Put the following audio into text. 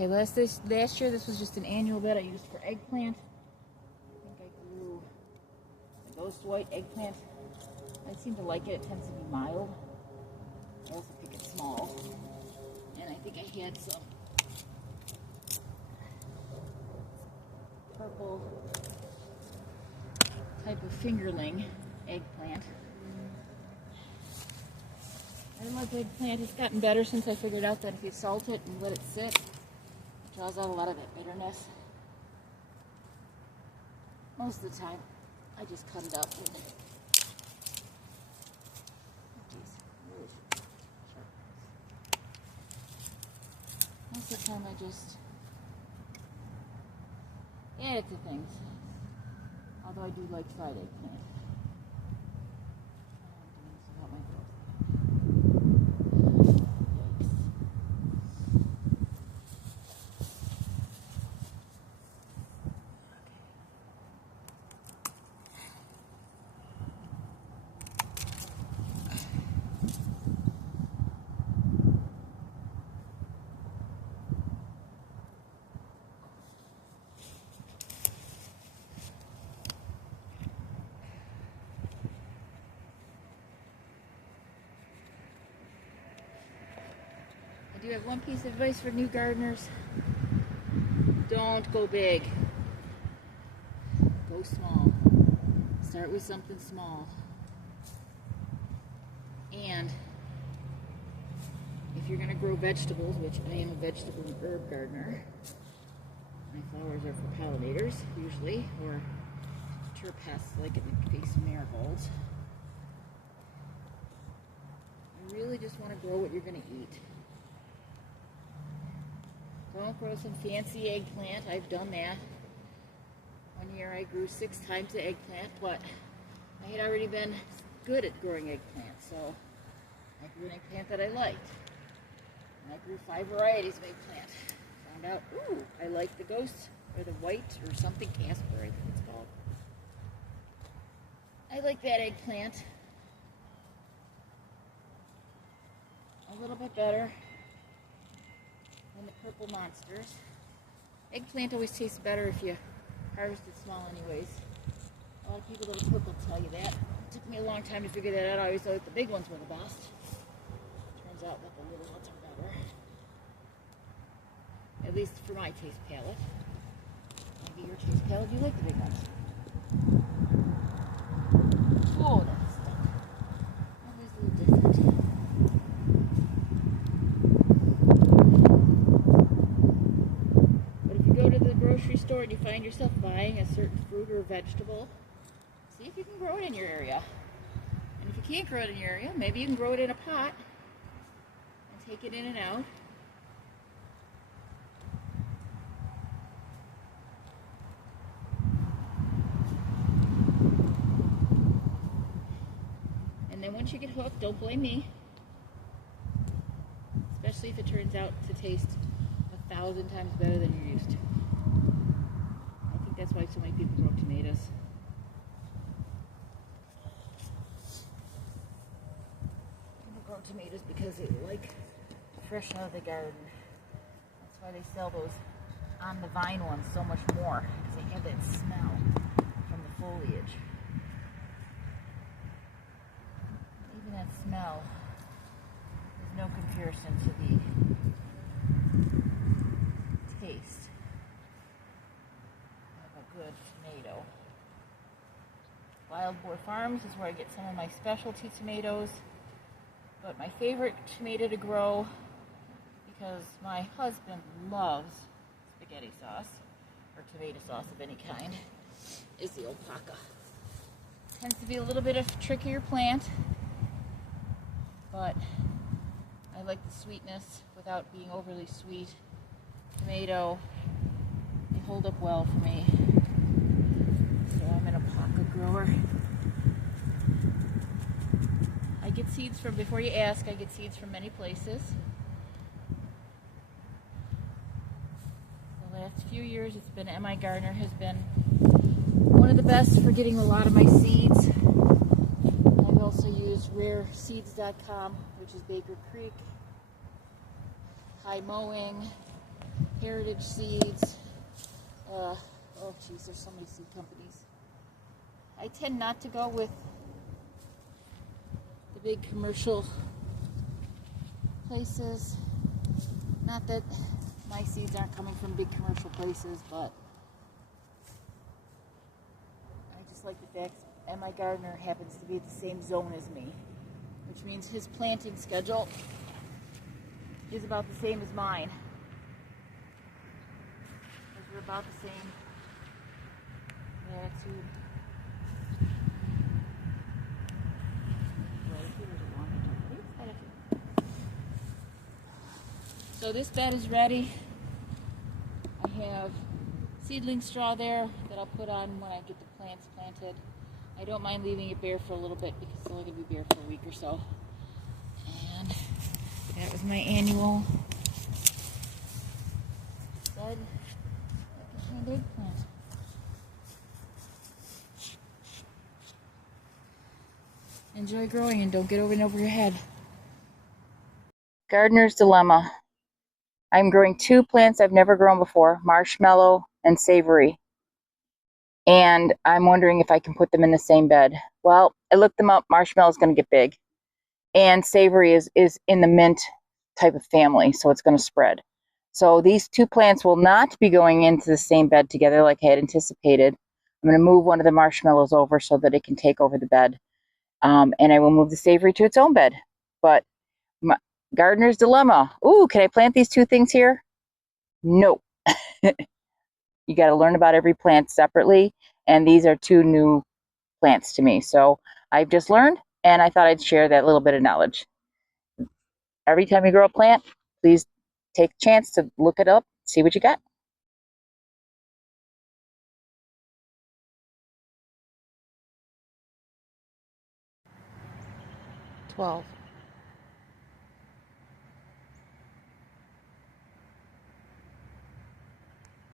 Okay, last year this was just an annual bed I used for eggplant. I think I grew a ghost white eggplant. I seem to like it. It tends to be mild. I also pick it small. And I think I had some purple type of fingerling eggplant. I like eggplant. It's gotten better since I figured out that if you salt it and let it sit, it draws out a lot of that bitterness. Most of the time, I just cut it up. Most of the time, I just add it to things. Although I do like fried eggplant. I do have one piece of advice for new gardeners. Don't go big. Go small. Start with something small. And if you're going to grow vegetables, which I am a vegetable and herb gardener, my flowers are for pollinators usually, or deter pests like in the case of marigolds. You really just want to grow what you're going to eat. Don't grow some fancy eggplant. I've done that. One year I grew 6 times the eggplant, but I had already been good at growing eggplant, so I grew an eggplant that I liked. And I grew 5 varieties of eggplant. Found out, ooh, I like the ghost, or the white, or something, Casper, I think it's called. I like that eggplant a little bit better than the purple monsters. Eggplant always tastes better if you harvest it small anyways. A lot of people that are purple tell you that. It took me a long time to figure that out. I always thought the big ones were the best. Turns out that the little ones are better. At least for my taste palette. Maybe your taste palette, you like the big ones. Oh, that's stuck. That was a little different. Grocery store and you find yourself buying a certain fruit or vegetable, see if you can grow it in your area. And if you can't grow it in your area, maybe you can grow it in a pot and take it in and out. And then once you get hooked, don't blame me. Especially if it turns out to taste 1,000 times better than you're used to. That's why so many people grow tomatoes. People grow tomatoes because they like fresh out of the garden. That's why they sell those on the vine ones so much more, because they have that smell from the foliage. Even that smell, there's no comparison to the taste. Good tomato. Wild Boar Farms is where I get some of my specialty tomatoes, but my favorite tomato to grow, because my husband loves spaghetti sauce or tomato sauce of any kind, is the alpaca. Tends to be a little bit of a trickier plant, but I like the sweetness without being overly sweet. Tomato, they hold up well for me. I'm an alpaca grower. I get seeds from, before you ask, I get seeds from many places. The last few years, it's been M.I. Gardner has been one of the best for getting a lot of my seeds. I've also used rareseeds.com, which is Baker Creek, High Mowing, Heritage Seeds. Oh geez, there's so many seed companies. I tend not to go with the big commercial places. Not that my seeds aren't coming from big commercial places, but I just like the fact that my gardener happens to be at the same zone as me, which means his planting schedule is about the same as mine. Because we're about the same latitude. So this bed is ready. I have seedling straw there that I'll put on when I get the plants planted. I don't mind leaving it bare for a little bit because it's only going to be bare for a week or so. And that was my annual bed that contained eggplant. Enjoy growing and don't get over and over your head. Gardener's dilemma. I'm growing two plants I've never grown before, Marshmallow and Savory. And I'm wondering if I can put them in the same bed. Well, I looked them up. Marshmallow is going to get big. And Savory is in the mint type of family, so it's going to spread. So these two plants will not be going into the same bed together like I had anticipated. I'm going to move one of the Marshmallows over so that it can take over the bed. And I will move the Savory to its own bed. But gardener's dilemma. Ooh, can I plant these two things here? No. You got to learn about every plant separately, and these are two new plants to me. So I've just learned, and I thought I'd share that little bit of knowledge. Every time you grow a plant, please take a chance to look it up, see what you got. 12.